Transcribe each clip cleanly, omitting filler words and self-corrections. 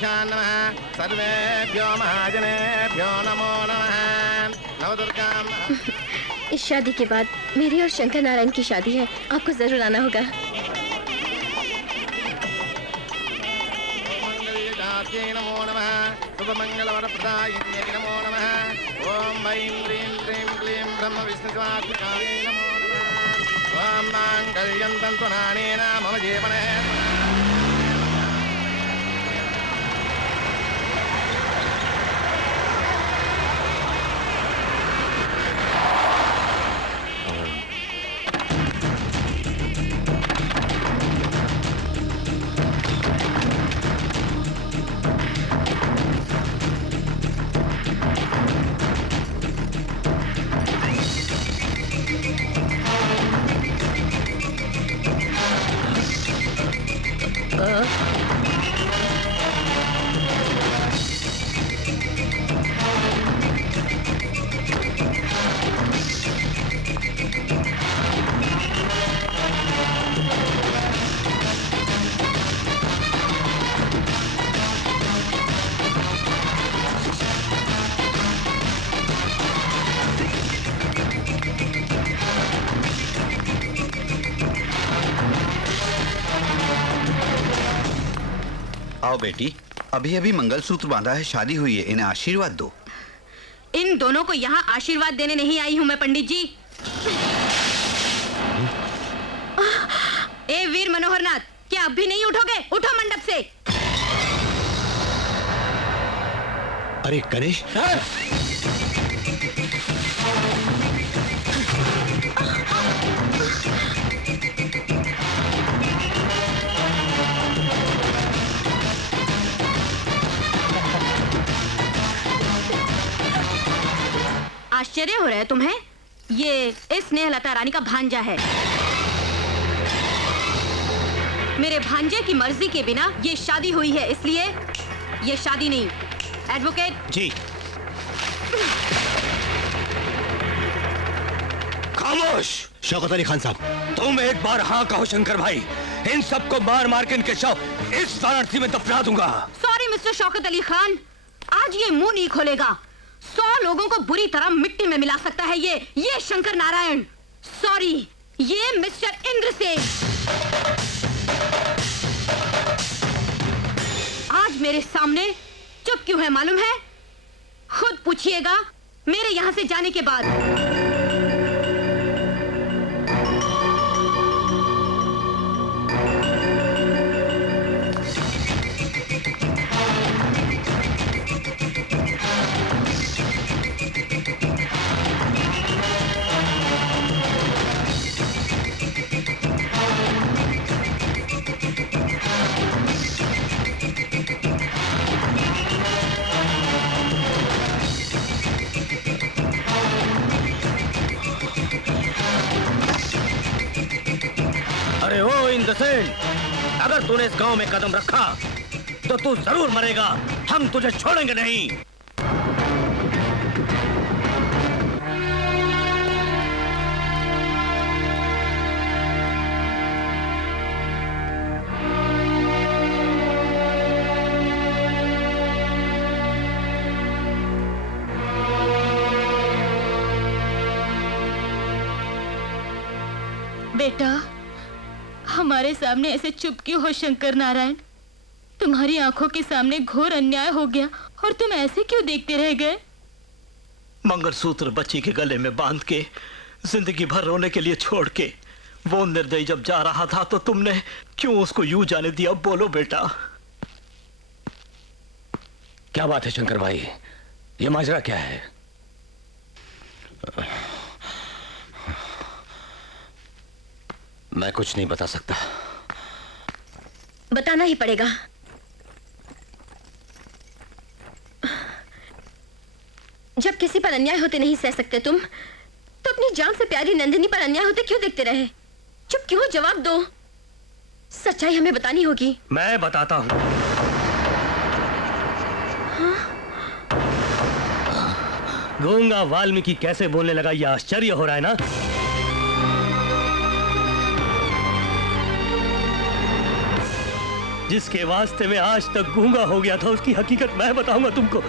देवताभ्यां नमः सर्वेभ्यो महाजनेभ्यो नमो नमः नवदुर्गां। इस शादी के बाद मेरी और शंकर नारायण की शादी है, आपको जरूर आना होगा। नमो नमः शुभमंगलवरप्रदायिन्यै नमो नमः ओम ऐं ह्रीं क्लीं क्लीं ब्रह्म विष्णुस्वात्मिकायै नमो नमः ओम मांगल्यं तन्तुनानेन मम जीवने। आओ बेटी, अभी अभी मंगलसूत्र बांधा है, शादी हुई है, इन्हें आशीर्वाद दो। इन दोनों को यहाँ आशीर्वाद देने नहीं आई हूँ मैं पंडित जी। ए वीर मनोहरनाथ, क्या अब भी नहीं उठोगे? उठो मंडप से। अरे गणेश, आश्चर्य हो रहा है तुम्हें? ये इस स्नेहलता रानी का भांजा है। मेरे भांजे की मर्जी के बिना ये शादी हुई है, इसलिए ये शादी नहीं। एडवोकेट जी। खामोश शौकत अली खान साहब, तुम एक बार हाँ कहो शंकर भाई, इन सबको मार मार के इनके शव इस वाराणसी में दफना दूंगा। सॉरी मिस्टर शौकत अली खान, आज ये मुंह नहीं खोलेगा। 100 लोगों को बुरी तरह मिट्टी में मिला सकता है ये शंकर नारायण। सॉरी, ये मिस्टर इंद्रसेन। आज मेरे सामने चुप क्यों है मालूम है? खुद पूछिएगा मेरे यहां से जाने के बाद। अरे ओ इंद्रसेन, अगर तूने इस गांव में कदम रखा तो तू जरूर मरेगा, हम तुझे छोड़ेंगे नहीं। बेटा, हमारे सामने ऐसे चुप क्यों हो शंकर नारायण? तुम्हारी आंखों के सामने घोर अन्याय हो गया और तुम ऐसे क्यों देखते रह गए? मंगलसूत्र बच्ची के गले में बांध के जिंदगी भर रोने के लिए छोड़ के वो निर्दयी जब जा रहा था तो तुमने क्यों उसको यूं जाने दिया? बोलो बेटा। क्या बात है शंकर भाई, ये माजरा क्या है? मैं कुछ नहीं बता सकता। बताना ही पड़ेगा। जब किसी पर अन्याय होते नहीं सह सकते तुम, तो अपनी जान से प्यारी नंदिनी पर अन्याय होते क्यों देखते रहे? चुप क्यों? जवाब दो। सच्चाई हमें बतानी होगी। मैं बताता हूं। हाँ? गूंगा वाल्मीकि कैसे बोलने लगा, यह आश्चर्य हो रहा है ना? जिसके वास्ते मैं आज तक गूंगा हो गया था, उसकी हकीकत मैं बताऊंगा तुमको।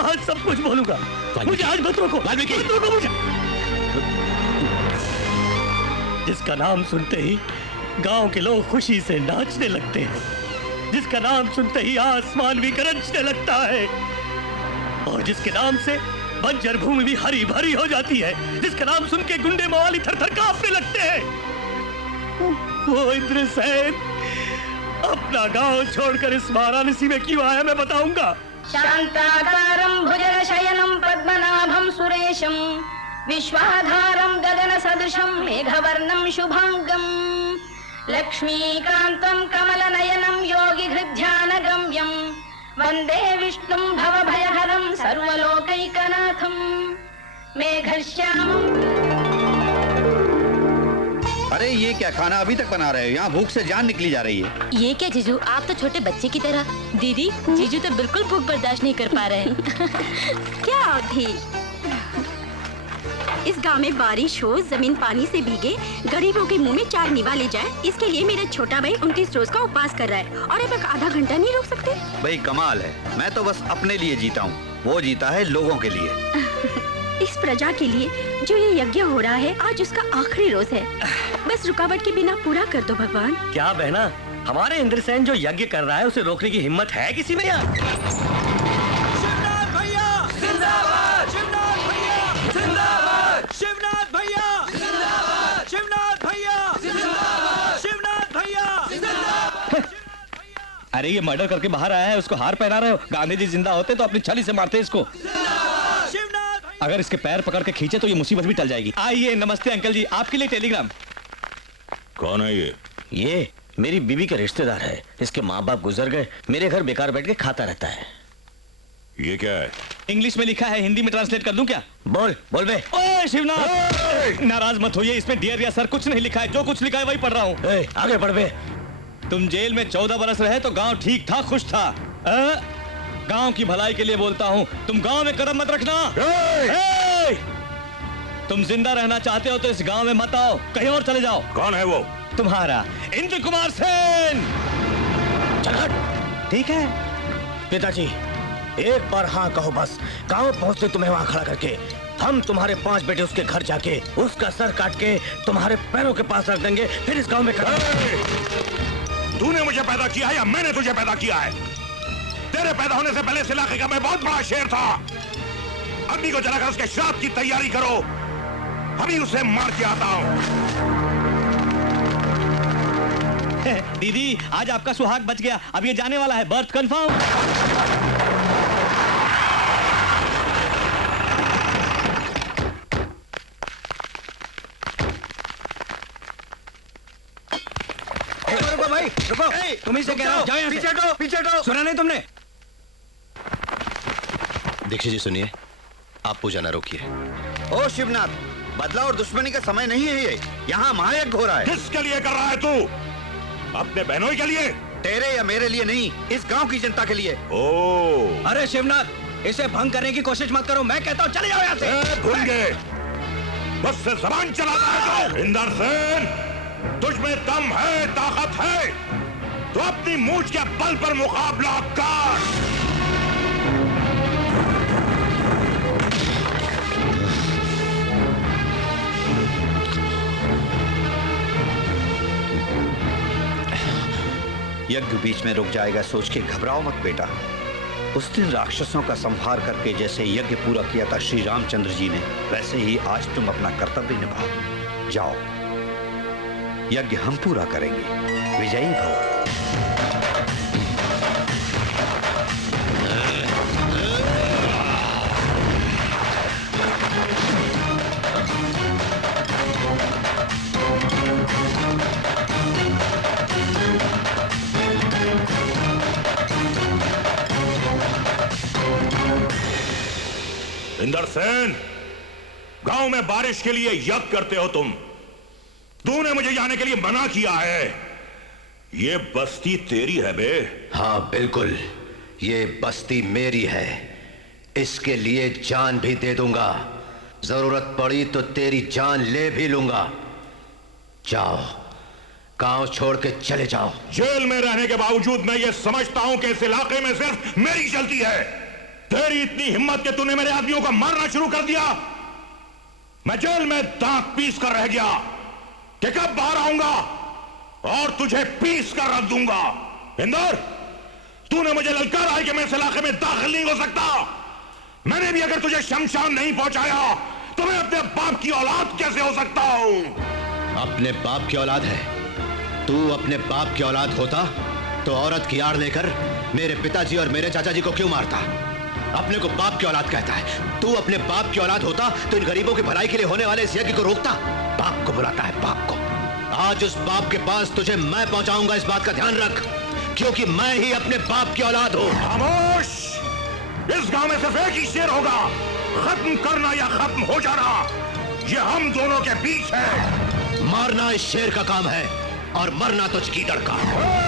आज सब कुछ बोलूंगा। मुझे आज मत रोको, मत रोको मुझे। जिसका नाम सुनते ही गांव के लोग खुशी से नाचने लगते हैं, जिसका नाम सुनते ही आसमान भी गरजने लगता है, और जिसके नाम से बंजर भूमि भी हरी भरी हो जाती है, जिसका नाम सुन के गुंडे मवाली थर-थर कांपने लगते हैं, वो इंद्रसेन अपना गांव छोड़कर इस वाराणसी में क्यों आया मैं बताऊंगा। शांताकारं भुजगशयनं पद्मनाभं सुरेशं विश्वाधारं गगन सदृशं मेघवर्णं शुभांगं लक्ष्मीकान्तं कमलनयनं योगिहृद्ध्यानगम्यं वन्दे विष्णुं भवभयहरं सर्वलोकैकनाथं मेघश्यामं। अरे ये क्या खाना अभी तक बना रहे हो? यहाँ भूख से जान निकली जा रही है। ये क्या जीजू, आप तो छोटे बच्चे की तरह। दीदी, जीजू तो बिल्कुल भूख बर्दाश्त नहीं कर पा रहे हैं। क्या अवधि, इस गांव में बारिश हो, जमीन पानी से भीगे, गरीबों के मुंह में चार निवाले जाए, इसके लिए मेरा छोटा भाई 29 रोज का उपवास कर रहा है और अब तक आधा घंटा नहीं रोक सकते। भाई कमाल है, मैं तो बस अपने लिए जीता हूँ, वो जीता है लोगों के लिए। इस प्रजा के लिए जो ये यज्ञ हो रहा है, आज उसका आखिरी रोज है। बस रुकावट के बिना पूरा कर दो भगवान। क्या बहना, हमारे इंद्रसेन जो यज्ञ कर रहा है उसे रोकने की हिम्मत है किसी में यार? शिवनाथ भैया जिंदाबाद, शिवनाथ भैया जिंदाबाद, शिवनाथ भैया जिंदाबाद, शिवनाथ भैया जिंदाबाद, शिवनाथ भैया जिंदाबाद। अरे ये मर्डर करके बाहर आया है, उसको हार पहना रहे हो। गांधी जी जिंदा होते तो अपनी छली से मारते इसको। अगर इसके पैर पकड़ के खींचे तो ये मुसीबत भी टल जाएगी। आइए, नमस्ते अंकल जी, आपके लिए टेलीग्राम। कौन है ये? ये मेरी बीवी के रिश्तेदार है। इसके माँ बाप गुजर गए, मेरे घर बेकार बैठ के खाता रहता है। ये क्या है? इंग्लिश में लिखा है, हिंदी में ट्रांसलेट कर दूं क्या? बोल बोल बे। ओए शिवनाथ, नाराज मत होइए, इसमें डियर या सर कुछ नहीं लिखा है, जो कुछ लिखा है वही पढ़ रहा हूँ। आगे पढ़ बे। तुम जेल में 14 बरस रहे तो गांव ठीक था, खुश था। गांव की भलाई के लिए बोलता हूँ, तुम गांव में कदम मत रखना। तुम जिंदा रहना चाहते हो तो इस गांव में मत आओ, कहीं और चले जाओ। कौन है वो? तुम्हारा इंद्र कुमार सेन। चल हट। ठीक है पिताजी, एक बार हाँ कहो बस। गांव पहुंचते तुम्हें वहां खड़ा करके हम तुम्हारे 5 बेटे उसके घर जाके उसका सर काट के तुम्हारे पैरों के पास रख देंगे, फिर इस गांव में तूने मुझे पैदा किया है या मैंने तुझे पैदा किया है? तेरे पैदा होने से पहले इस इलाके का मैं बहुत बड़ा शेर था। अग्नि को जलाकर उसके श्राद्ध की तैयारी करो, अभी उसे मार के आता हूं। दीदी, आज आपका सुहाग बच गया, अब ये जाने वाला है, बर्थ कंफर्म। रुको भाई, रुको। तुम्ही से कह रहा हूं, जाओ यहाँ से। पीछे हटो, पीछे हटो। सुना नहीं तुमने? दीक्षित जी सुनिए, आप पूजा ना रोकिए। ओ शिवनाथ, बदला और दुश्मनी का समय नहीं है ये, यहाँ महायज्ञ हो रहा है। किसके लिए कर रहा है तू? अपने बहनों के लिए? तेरे या मेरे लिए नहीं, इस गांव की जनता के लिए। ओ, अरे शिवनाथ, इसे भंग करने की कोशिश मत करो, मैं कहता हूँ चले जाओ यहाँ से। भूल गए, मुझसे जबान चलाता है तो। इंदर सेन, तुझ में दम है, ताकत है, तो अपनी मूंछ के बल पर मुकाबला कर। यज्ञ बीच में रुक जाएगा सोच के घबराओ मत बेटा। उस दिन राक्षसों का संहार करके जैसे यज्ञ पूरा किया था श्री रामचंद्र जी ने, वैसे ही आज तुम अपना कर्तव्य निभाओ। जाओ, यज्ञ हम पूरा करेंगे। विजयी भव। इंदर सेन, गांव में बारिश के लिए यज्ञ करते हो तुम। तूने मुझे जाने के लिए मना किया है। ये बस्ती तेरी है बे? हाँ बिल्कुल, ये बस्ती मेरी है। इसके लिए जान भी दे दूंगा, जरूरत पड़ी तो तेरी जान ले भी लूंगा। जाओ, गांव छोड़ के चले जाओ। जेल में रहने के बावजूद मैं ये समझता हूं कि इस इलाके में सिर्फ मेरी चलती है। तेरी इतनी हिम्मत कि तूने मेरे आदमियों को मारना शुरू कर दिया। मैं जेल में दांत पीस कर रह गया कि कब बाहर आऊंगा और तुझे पीस कर रख दूंगा। इंदर, तूने मुझे ललकारा है कि मैं इस इलाके में दाखिल नहीं हो सकता। मैंने भी अगर तुझे शमशान नहीं पहुंचाया तो मैं अपने बाप की औलाद कैसे हो सकता हूं? अपने बाप की औलाद है। तू अपने बाप की औलाद होता तो औरत की आड़ लेकर मेरे पिताजी और मेरे चाचा जी को क्यों मारता? अपने को बाप की औलाद कहता है। तू अपने बाप की औलाद होता तो इन गरीबों की भलाई के लिए होने वाले इस यज्ञ को रोकता। बाप को बुलाता है, बाप को। आज उस बाप के पास तुझे मैं पहुंचाऊंगा, इस बात का ध्यान रख, क्योंकि मैं ही अपने बाप की औलाद हूं। खामोश! इस गांव में सिर्फ एक ही शेर होगा, खत्म करना या खत्म हो जाना। ये हम दोनों के बीच है। मारना इस शेर का काम है और मरना तो चकीदड़ का।